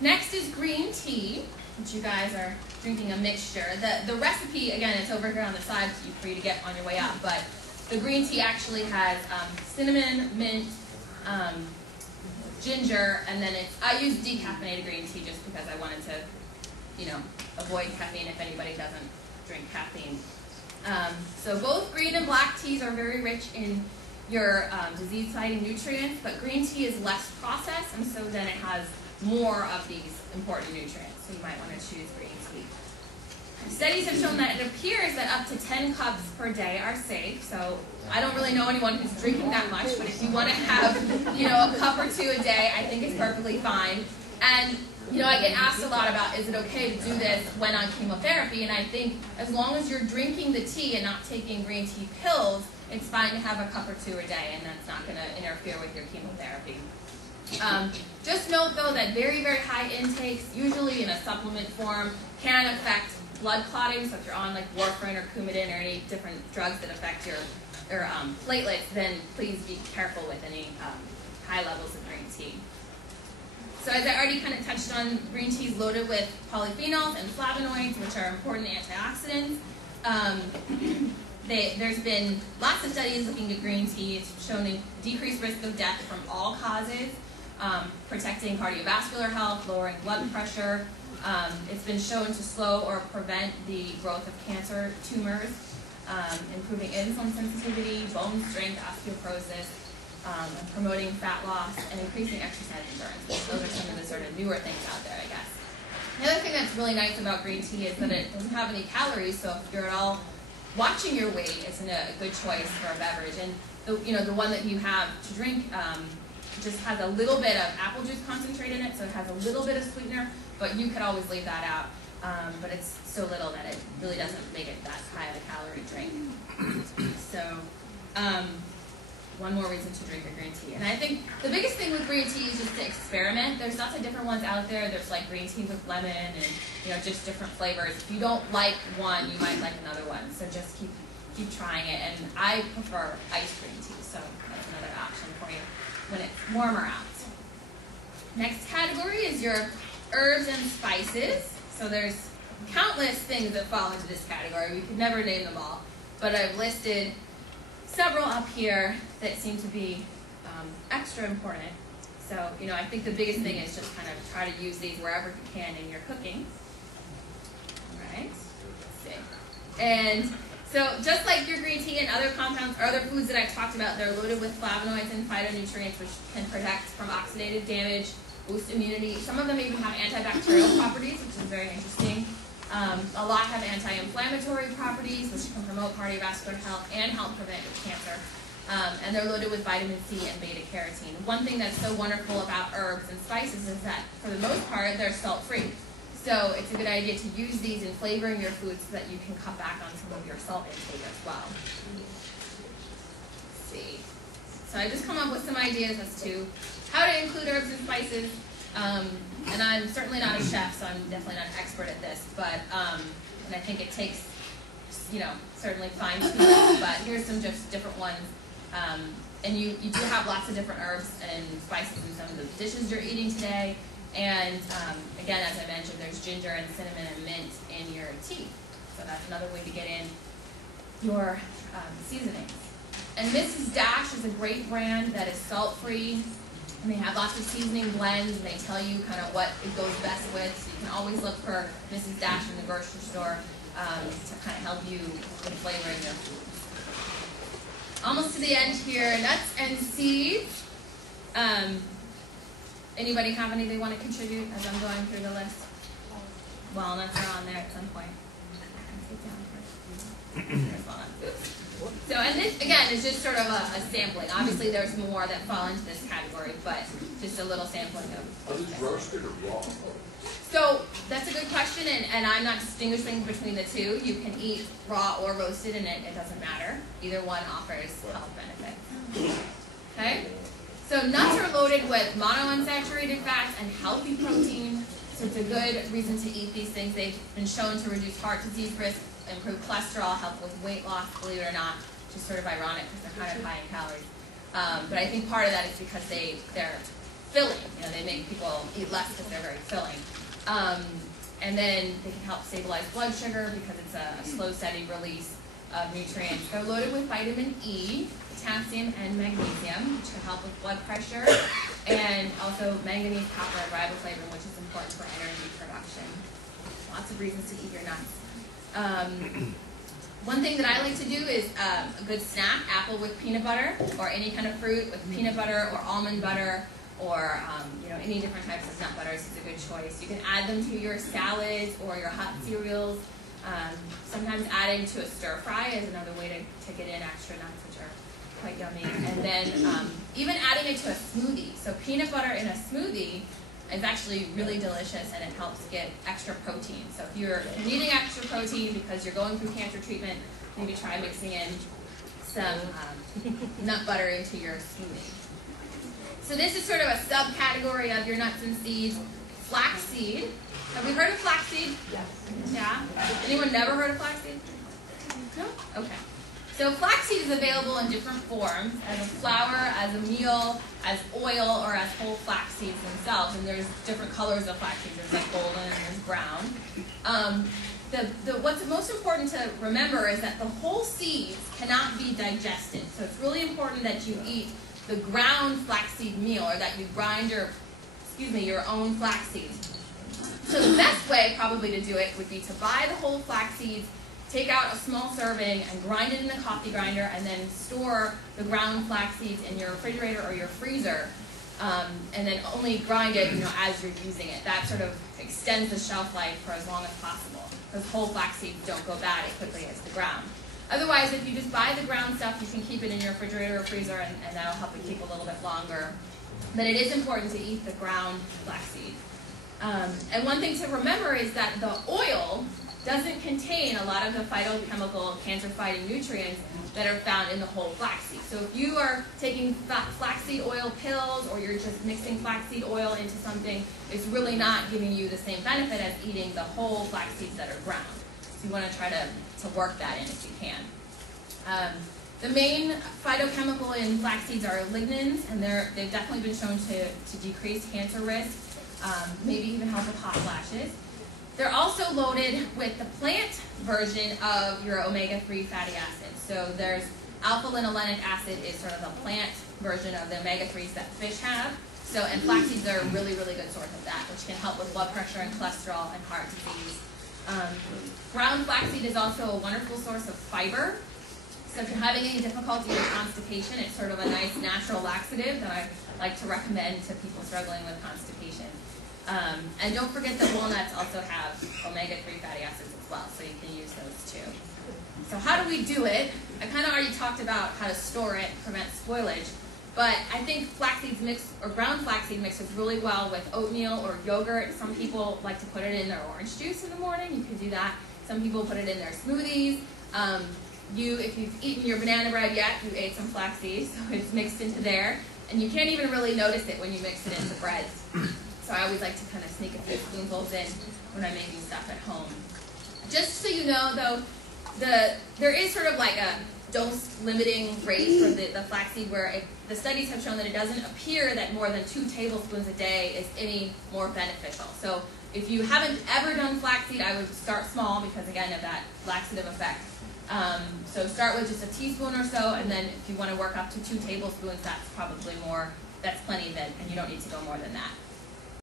Next is green tea, which you guys are drinking a mixture. The recipe, again, it's over here on the side for you to get on your way up, but the green tea actually has cinnamon, mint, ginger, and then I use decaffeinated green tea just because I wanted to, avoid caffeine if anybody doesn't drink caffeine. So both green and black teas are very rich in your disease-fighting nutrients, but green tea is less processed, and so then it has more of these important nutrients, so you might want to choose green tea. Studies have shown that it appears that up to 10 cups per day are safe, so I don't really know anyone who's drinking that much, but if you want to have, a cup or two a day, I think it's perfectly fine. And, I get asked a lot about, is it okay to do this when on chemotherapy? And I think as long as you're drinking the tea and not taking green tea pills, it's fine to have a cup or two a day, and that's not going to interfere with your chemotherapy. Just note, though, that very, very high intakes, usually in a supplement form, can affect blood clotting. So if you're on like warfarin or Coumadin or any different drugs that affect your platelets, then please be careful with any high levels of green tea. So as I already kind of touched on, green tea is loaded with polyphenols and flavonoids, which are important antioxidants. There's been lots of studies looking at green tea. It's shown a decreased risk of death from all causes, protecting cardiovascular health, lowering blood pressure. It's been shown to slow or prevent the growth of cancer tumors, improving insulin sensitivity, bone strength, osteoporosis, and promoting fat loss, and increasing exercise endurance. Those are some of the sort of newer things out there, I guess. The other thing that's really nice about green tea is that it doesn't have any calories, so if you're at all watching your weight, it's a good choice for a beverage. And the one that you have to drink just has a little bit of apple juice concentrate in it, so it has a little bit of sweetener, but you could always leave that out. But it's so little that it really doesn't make it that high of a calorie drink. So, one more reason to drink a green tea. And I think the biggest thing with green tea is just to experiment. There's lots of different ones out there. There's like green tea with lemon and just different flavors. If you don't like one, you might like another one. So just keep trying it. And I prefer iced green tea, so that's another option for you when it's warmer out. Next category is your herbs and spices. So there's countless things that fall into this category. We could never name them all, but I've listed several up here that seem to be extra important. So, I think the biggest thing is just kind of try to use these wherever you can in your cooking. All right, let's see. And so just like your green tea and other compounds or other foods that I've talked about, they're loaded with flavonoids and phytonutrients, which can protect from oxidative damage, boost immunity. Some of them even have antibacterial properties, which is very interesting. A lot have anti-inflammatory properties, which can promote cardiovascular health and help prevent cancer. And they're loaded with vitamin C and beta-carotene. One thing that's so wonderful about herbs and spices is that, for the most part, they're salt-free. So it's a good idea to use these in flavoring your food so that you can cut back on some of your salt intake as well. Let's see. So I just come up with some ideas as to how to include herbs and spices. And I'm certainly not a chef, so I'm definitely not an expert at this, but and I think it takes, certainly fine-tuning, but here's some just different ones. And you do have lots of different herbs and spices in some of the dishes you're eating today. And again, as I mentioned, there's ginger and cinnamon and mint in your tea. So that's another way to get in your seasonings. And Mrs. Dash is a great brand that is salt-free. And they have lots of seasoning blends, and they tell you kind of what it goes best with. So you can always look for Mrs. Dash in the grocery store to kind of help you with flavoring your foods. Almost to the end here, nuts and seeds. Anybody have any they want to contribute as I'm going through the list? Walnuts are on there at some point. There's walnuts. So, and this, again, is just sort of a sampling. Obviously, there's more that fall into this category, but just a little sampling of. Are these roasted or raw? So, that's a good question, and I'm not distinguishing between the two. You can eat raw or roasted, and it doesn't matter. Either one offers health benefits. Okay? So, nuts are loaded with monounsaturated fats and healthy protein. So, it's a good reason to eat these things. They've been shown to reduce heart disease risk, improve cholesterol, help with weight loss, believe it or not, which is sort of ironic because they're kind of high in calories. But I think part of that is because they're filling. You know, they make people eat less because they're very filling. And then they can help stabilize blood sugar because it's a slow, steady release of nutrients. They're loaded with vitamin E, potassium, and magnesium, which can help with blood pressure, and also manganese, copper, and riboflavin, which is important for energy production. Lots of reasons to eat your nuts. One thing that I like to do is a good snack, apple with peanut butter, or any kind of fruit with peanut butter or almond butter, or you know, any different types of nut butters is a good choice. You can add them to your salads or your hot cereals. Sometimes adding to a stir fry is another way to get in extra nuts, which are quite yummy. And then even adding it to a smoothie. So peanut butter in a smoothie is actually really delicious, and it helps get extra protein. So if you're needing extra protein because you're going through cancer treatment, maybe try mixing in some nut butter into your smoothie. So this is sort of a subcategory of your nuts and seeds. Flaxseed. Have we heard of flaxseed? Yes. Yeah? Anyone never heard of flaxseed? No? Okay. So flaxseed is available in different forms, as a flour, as a meal, as oil, or as whole flax seeds themselves. And there's different colors of flax seeds. There's like golden and there's brown. What's most important to remember is that the whole seeds cannot be digested. So it's really important that you eat the ground flaxseed meal, or that you grind your own flax seeds. So the best way probably to do it would be to buy the whole flax seeds, take out a small serving and grind it in the coffee grinder, and then store the ground flax seeds in your refrigerator or your freezer, and then only grind it, you know, as you're using it. That sort of extends the shelf life for as long as possible, because whole flax seeds don't go bad as quickly as the ground. Otherwise, if you just buy the ground stuff, you can keep it in your refrigerator or freezer, and that'll help it keep a little bit longer. But it is important to eat the ground flaxseed. And one thing to remember is that the oil doesn't contain a lot of the phytochemical cancer-fighting nutrients that are found in the whole flaxseed. So if you are taking flaxseed oil pills, or you're just mixing flaxseed oil into something, it's really not giving you the same benefit as eating the whole flax seeds that are ground. So you want to try to work that in if you can. The main phytochemical in flax seeds are lignans, and they've definitely been shown to decrease cancer risk, maybe even help with hot flashes. They're also loaded with the plant version of your omega-3 fatty acids. So there's alpha-linolenic acid is sort of the plant version of the omega-3s that fish have. So, and flax seeds are a really, really good source of that, which can help with blood pressure and cholesterol and heart disease. Ground flaxseed is also a wonderful source of fiber. So if you're having any difficulty with constipation, it's sort of a nice natural laxative that I like to recommend to people struggling with constipation. And don't forget that walnuts also have omega-3 fatty acids as well, so you can use those too. So how do we do it? I kind of already talked about how to store it, prevent spoilage, but I think flaxseed mix, or ground flaxseed mixes really well with oatmeal or yogurt. Some people like to put it in their orange juice in the morning. You could do that. Some people put it in their smoothies. If you've eaten your banana bread yet, you ate some flaxseed, so it's mixed into there. And you can't even really notice it when you mix it into breads. So I always like to kind of sneak a few spoonfuls in when I'm making stuff at home. Just so you know, though, there is sort of like a dose limiting rate for the flaxseed, where the studies have shown that it doesn't appear that more than 2 tablespoons a day is any more beneficial. So if you haven't ever done flaxseed, I would start small because, again, of that laxative effect. So start with just a teaspoon or so, and then if you want to work up to 2 tablespoons, that's probably more, that's plenty, and you don't need to go more than that.